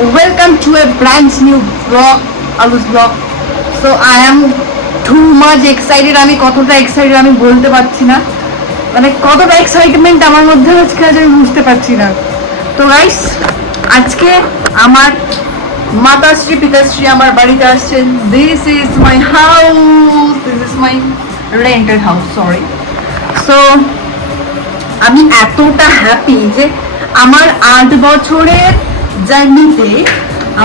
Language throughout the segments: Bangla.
Welcome to a brand new vlog, Alu's vlog. So I am too much excited. আমি কতটা এক্সাইটেড আমি বলতে পারছি না, মানে কতটা এক্সাইটমেন্ট আমার মধ্যে আজকে আজ আমি বুঝতে পারছি না। তো গাইস, আজকে আমার মাতাশ্রী পিতাশ্রী আমার বাড়িতে আসছেন। This is my house, this is my rented house, sorry. So আমি এতটা হ্যাপি যে আমার 8 বছরের জার্নিতে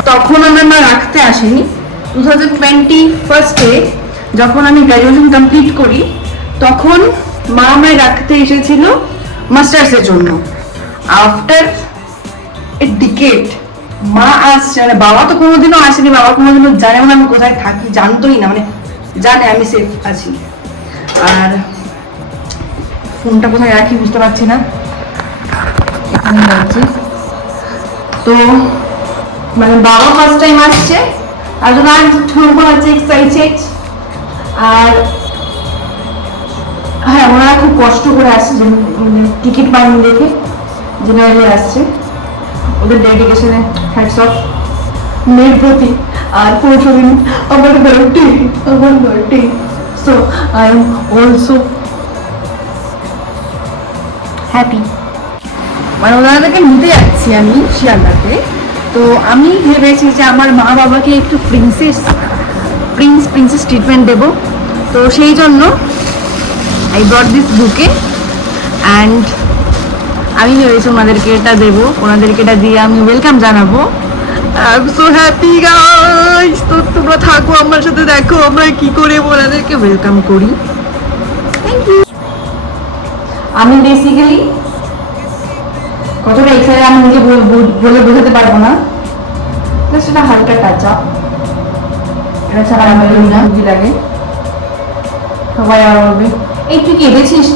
তখন আমার মা রাখতে আসেনি। 2021-এ যখন আমি গ্র্যাজুয়েশন কমপ্লিট করি তখন মা আমায় রাখতে এসেছিল মাস্টার্সের জন্য। আফটার এ ডিকেড মা আসছে, মানে বাবা তো কোনোদিনও আসেনি, বাবা কোনোদিনও জানেও না আমি কোথায় থাকি, জানতোই না, মানে জানে আমি সেফ আছি। আর ফোনটা কোথায় রাখি বুঝতে পারছি না, এখানে রাখছি। তো মানে বাবা ফার্স্ট টাইম আসছে, আর জন্য আছে এক্সাইটেড। আর হ্যাঁ, ওনারা খুব কষ্ট করে আসছে, মানে টিকিট পাইনি দেখে জেনারেলে আসছে। ওদের ডেডিকেশনে হ্যাটস অফ মেয়ের প্রতি। আর পৌঁছদিন আমার birthday, so I am also happy. মানে ওনাদেরকে নিতে যাচ্ছি আমি শিয়ালদাতে। তো আমি ভেবেছি যে আমার মা বাবাকে একটু প্রিন্সেস ট্রিটমেন্ট দেবো। তো সেই জন্য আই ব্রট দিস বুকে অ্যান্ড আমি ভেবেছি ওনাদেরকে এটা দেবো, ওনাদেরকে এটা দিয়ে আমি ওয়েলকাম জানাবো। I am so happy guys. তো তোমরা থাকো আমার সাথে, দেখো আমরা কি করে ওনাদেরকে ওয়েলকাম করি। Thank you. আমি বেসিক্যালি কতটা এক্সাইটেড আমি নিজে বলে বোঝাতে পারবো না। সেটা হালকা কাঁচা, এটা ছাড়া আমার খুবই লাগে। সবাই আর বলবে এই তুই কেঁদেছিস,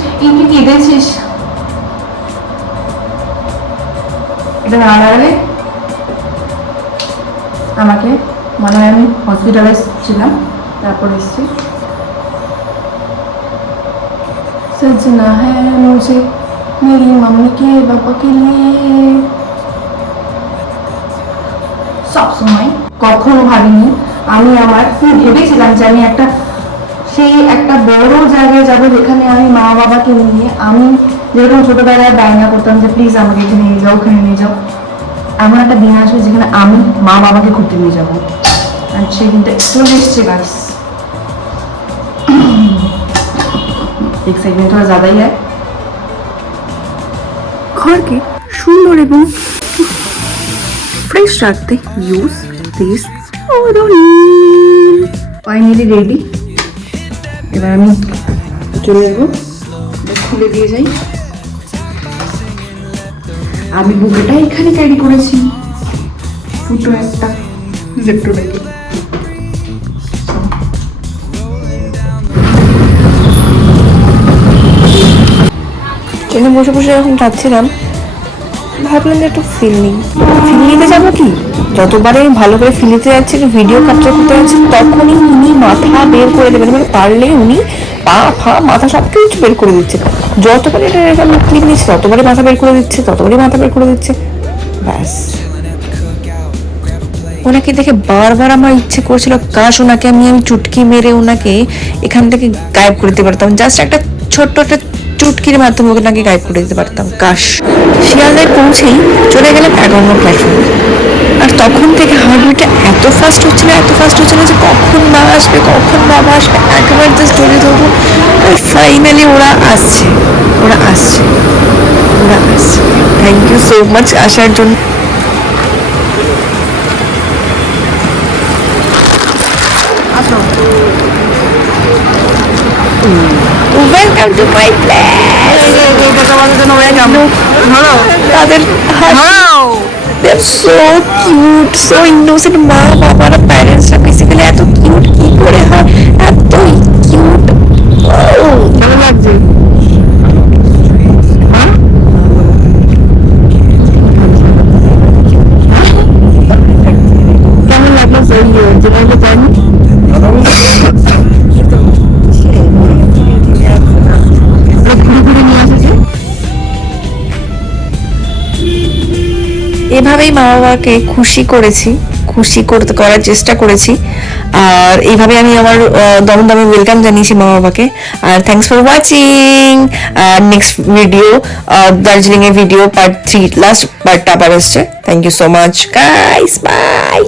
এটা না লাগালে আমাকে মনে হয় আমি হসপিটালাইজ ছিলাম, তারপর এসছি। सजना है मुझे मेरी मम्मी के पापा के लिए। সবসময় কখনো ভাবিনি আমি ভেবেছিলাম যে আমি একটা বড় জায়গায় যাবো যেখানে আমি মা বাবাকে নিয়ে, আমি যেরকম ছোটবেলায় বায়না করতাম যে প্লিজ আমাকে এখানে নিয়ে যাও, ওখানে নিয়ে যাও, এমন একটা দিন আসবে যেখানে আমি মা বাবাকে ঘুরতে নিয়ে যাবো। আর সেই দিনটা চলে এসছে গাইস। एक्साइटमेंट थोड़ा ज़्यादा ही है। ঘরকে সুন্দর এবং ফ্রেশ রাখতে use this Odonil. Finally ready. এবার আমি চলে যাবো, খুলে দিয়ে যাই। আমি বুকেটা এখানে ক্যারি করেছি, ফুটো একটা জেপ্টো ব্যাগে। ট্রেনে বসে বসে যখন যাচ্ছিলাম ভাবলাম যে একটু ফিল্মিতে যাবো। কি যতবারে আমি ভালো করে ফিলিতে যাচ্ছি, ভিডিও ক্যাপচার করতে যাচ্ছি, তখনই উনি মাথা বের করে দেবেন। মানে পারলে উনি পা ফা মাথা সব কিছু বের করে দিচ্ছে। যতবারে এটা আমি ক্লিপ নিচ্ছি ততবারে মাথা বের করে দিচ্ছে, ব্যাস। ওনাকে দেখে বারবার আমার ইচ্ছে করছিল কাশ ওনাকে আমি চুটকি মেরে ওনাকে এখান থেকে গায়েব করে দিতে পারতাম। জাস্ট একটা ছোট্ট একটা চুটকির মাধ্যমে ওনাকে গায়েব করে দিতে পারতাম। কাশ। শিয়ালদায় পৌঁছেই চলে গেলাম 11 নম্বর প্ল্যাটফর্মে। আর তখন থেকে হার্টবিটটা এত ফাস্ট হচ্ছিল যে কখন মা আসবে, কখন বাবা আসবে, একবার জাস্ট ধরে ধরবো। ফাইনালি ওরা আসছে। থ্যাংক ইউ সো মাচ আসার জন্য। Welcome to my place. তাদের they're so cute, so innocent. মা বাবারা প্যারেন্টসরা বেসিক্যালি এত কিউট কি করে হয়, এত কিউট। ভালো লাগছে। কেমন লাগলো যেভাবে জানি এভাবেই মা বাবাকে খুশি করার চেষ্টা করেছি। আর এইভাবে আমি আমার দমদমে ওয়েলকাম জানিয়েছি মা বাবাকে। আর thanks for watching. Next video Darjeeling এর ভিডিও পার্ট 3 লাস্ট পার্টটা আবার আসছে। Thank you so much guys, by.